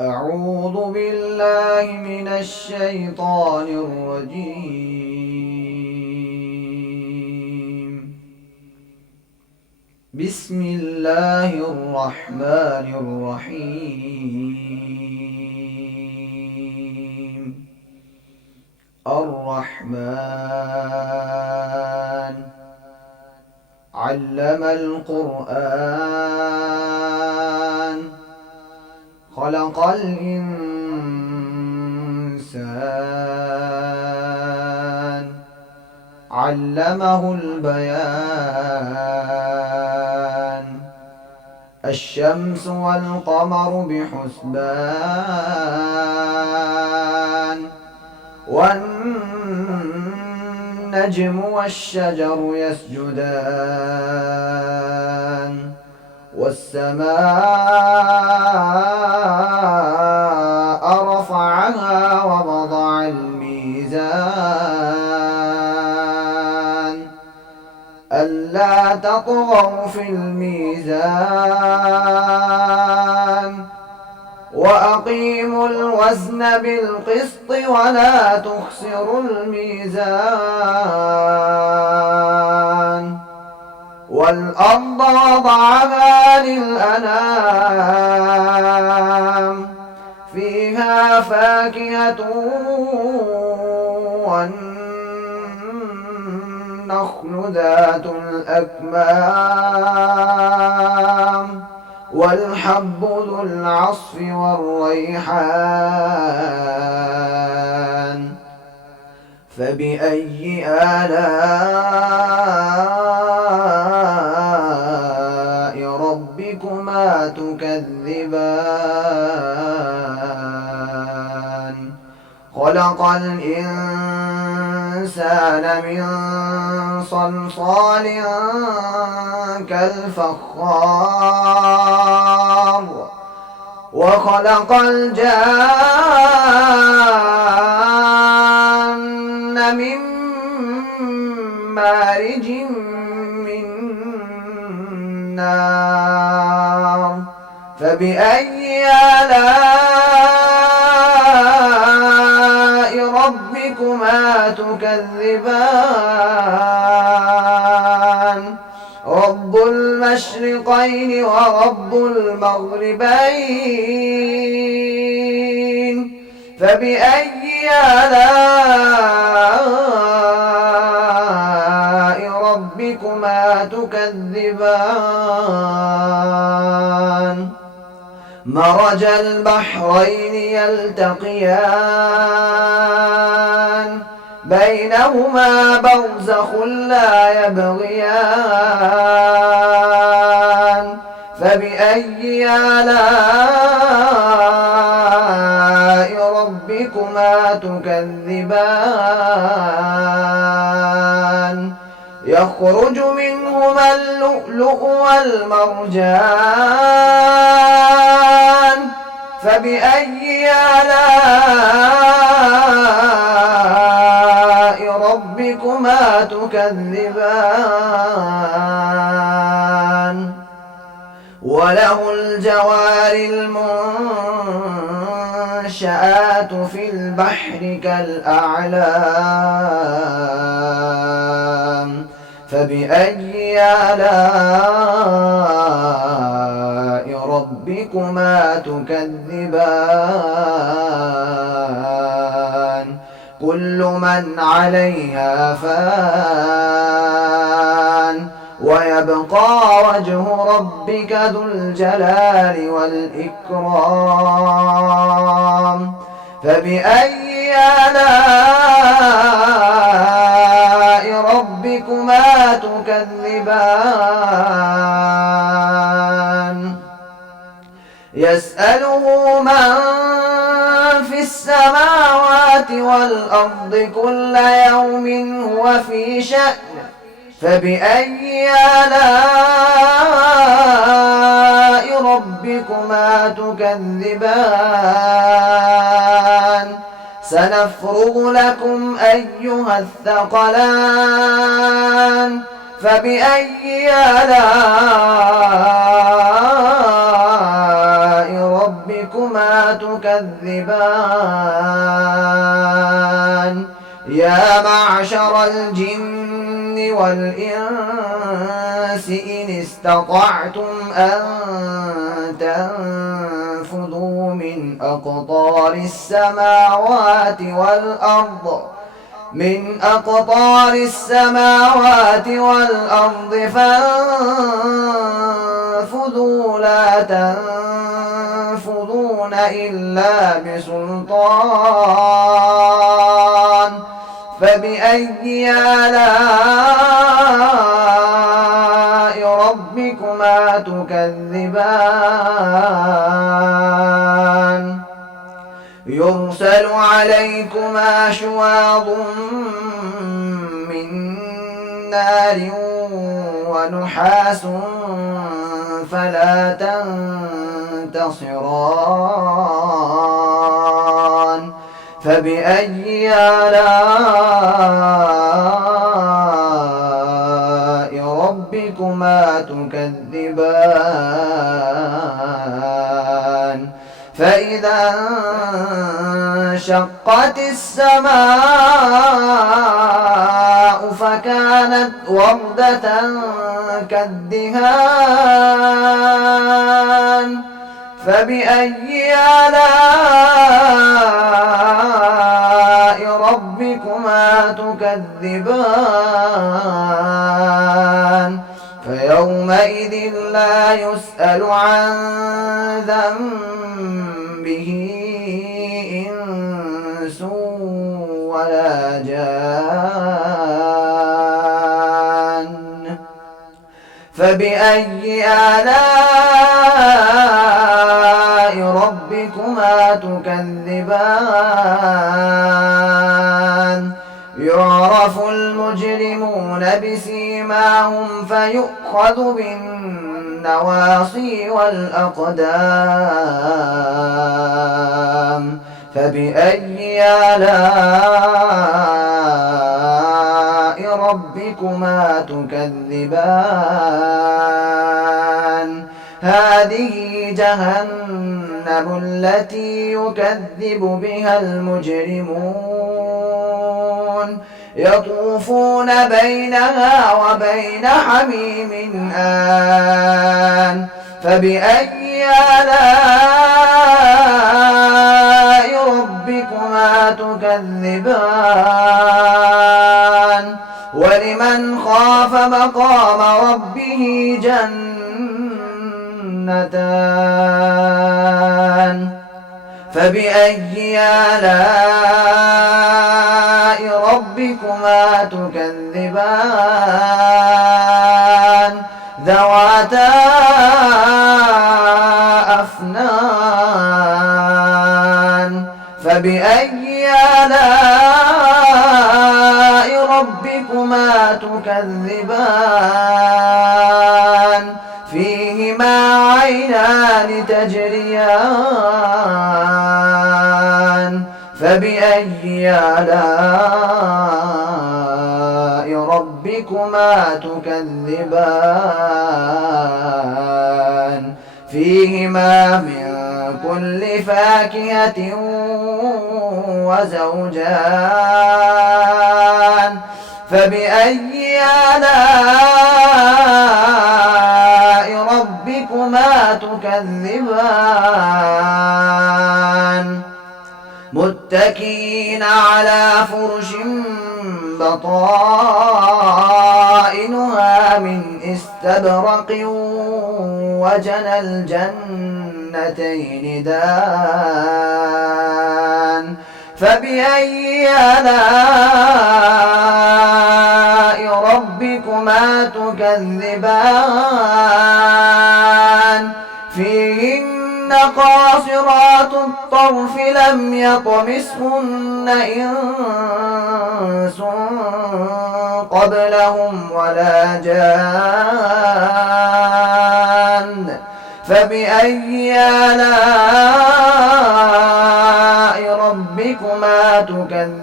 أعوذ بالله من الشيطان الرجيم. بسم الله الرحمن الرحيم. الرحمن علم القرآن خلق الإنسان علمه البيان. الشمس والقمر بحسبان والنجم والشجر يسجدان والسماء رفعها ووضع الميزان ألا تطغوا في الميزان وأقيموا الوزن بالقسط ولا تخسروا الميزان والأرض وضعها للأنام فيها فاكهة والنخل ذات الأكمام والحب ذو العصف والريحان فبأي آلاء ربكما تكذبان خلق الإنسان من صلصال كالفخار وخلق الجان من مارج من نار فبأي آلاء ربكما تكذبان رب المشرقين ورب المغربين فبأي آلاء ربكما تكذبان مرج البحرين يلتقيان بينهما برزخ لا يبغيان فبأي آلاء ربكما تكذبان يخرج منهما اللؤلؤ والمرجان فبأي آلاء ربكما تكذبان وله الجوار المنشآت في البحر كالأعلام فبأي آلاء ربكما تكذبان كل من عليها فان ويبقى وجه ربك ذو الجلال والإكرام فبأي آلاء ربكما تكذبان يسأله من في السماوات والأرض كل يوم هو في شأن فبأي آلاء ربكما تكذبان سنفرغ لكم أيها الثقلان فبأي آلاء ربكما تكذبان يا معشر الجن والإنس إن استطعتم أن تنفذوا من أقطار السماوات والأرض فانفذوا لا تنفذون إلا بسلطان فبأي آلاء ربكما تكذبان يرسل عليكما شواظ من نار ونحاس فلا تنتصران فبأي آلاء ربكما تكذبان فإذا انشقت السماء فكانت وردة كالدهان فبأي آلاء ربكما تكذبان فيومئذ لا يسأل عن ذنبه إنس ولا جان فبأي آلاء ربكما تكذبان يعرف المجرمون بسيماهم فيؤخذ بالنواصي والأقدام فبأي آلاء ربكما تكذبان هذه جهنم التي يكذب بها المجرمون يطوفون بينها وبين حميم آن فبأي آلاء ربكما تكذبان ولمن خاف مقام ربه جنتان فبأي آلاء ربكما تكذبان ذواتا أفنان فبأي آلاء ربكما تكذبان فيهما عينان تجريان فبأي آلاء ربكما تكذبان فيهما من كل فاكهة وزوجان فبأي آلاء ربكما تكذبان متكئين على فرش بطائنها من استبرق وجنى الجنتين دان فبأي آلاء ربكما تكذبان فيهن قاصرات الطرف لم يطمثهن إنس قبلهم ولا جان فبأي آلاء ربكما تكذبان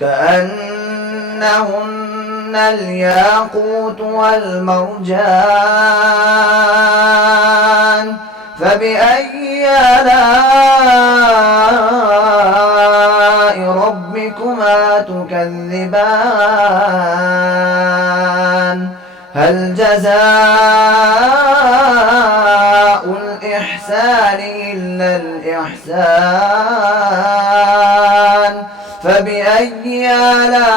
كأنهن الياقوت والمرجان فبأي آلاء ربكما تكذبان هل جزاء الإحسان إلا الإحسان فبأي آلاء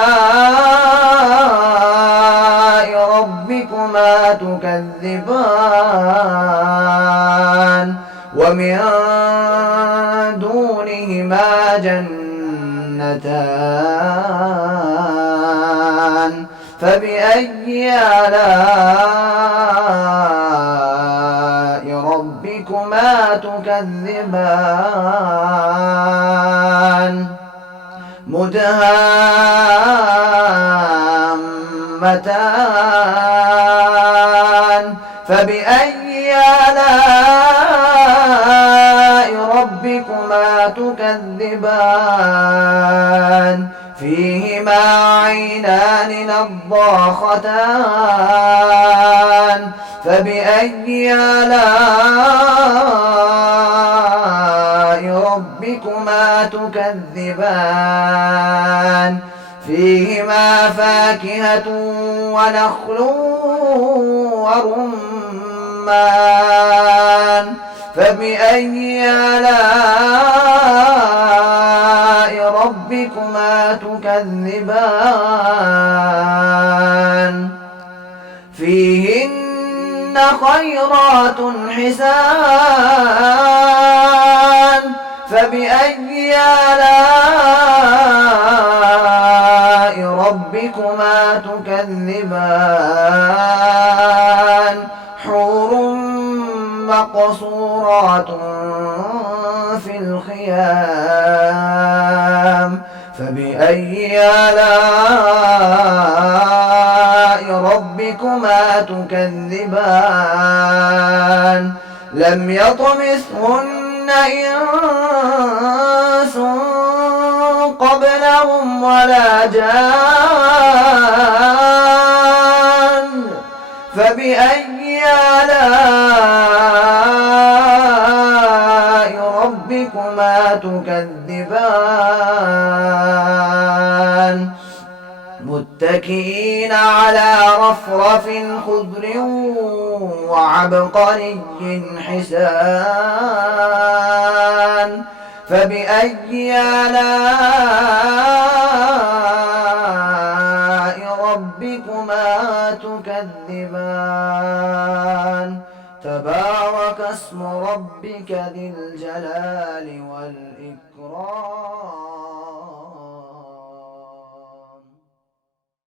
ربكما تكذبان ومن دونهما جنتان فبأي آلاء ربكما تكذبان مدهامتان فبأي آلاء ربكما تكذبان فيهما عينان نضاختان فبأي آلاء ربكما تكذبان فيهما فاكهة ونخل ورمان فبأي آلاء ربكما تكذبان فيهن خيرات حسان فبأي آلاء ربكما تكذبان حور مقصورات في الخيام فبأي آلاء ربكما تكذبان لم يطمثهن إنس قبلهم ولا جان فبأي آلاء ربكما تكذبان متكئين على رفرف خضر وعبقري حسان فبأي آلاء ربكما تكذبان تبارك اسم ربك ذي الجلال والإكرام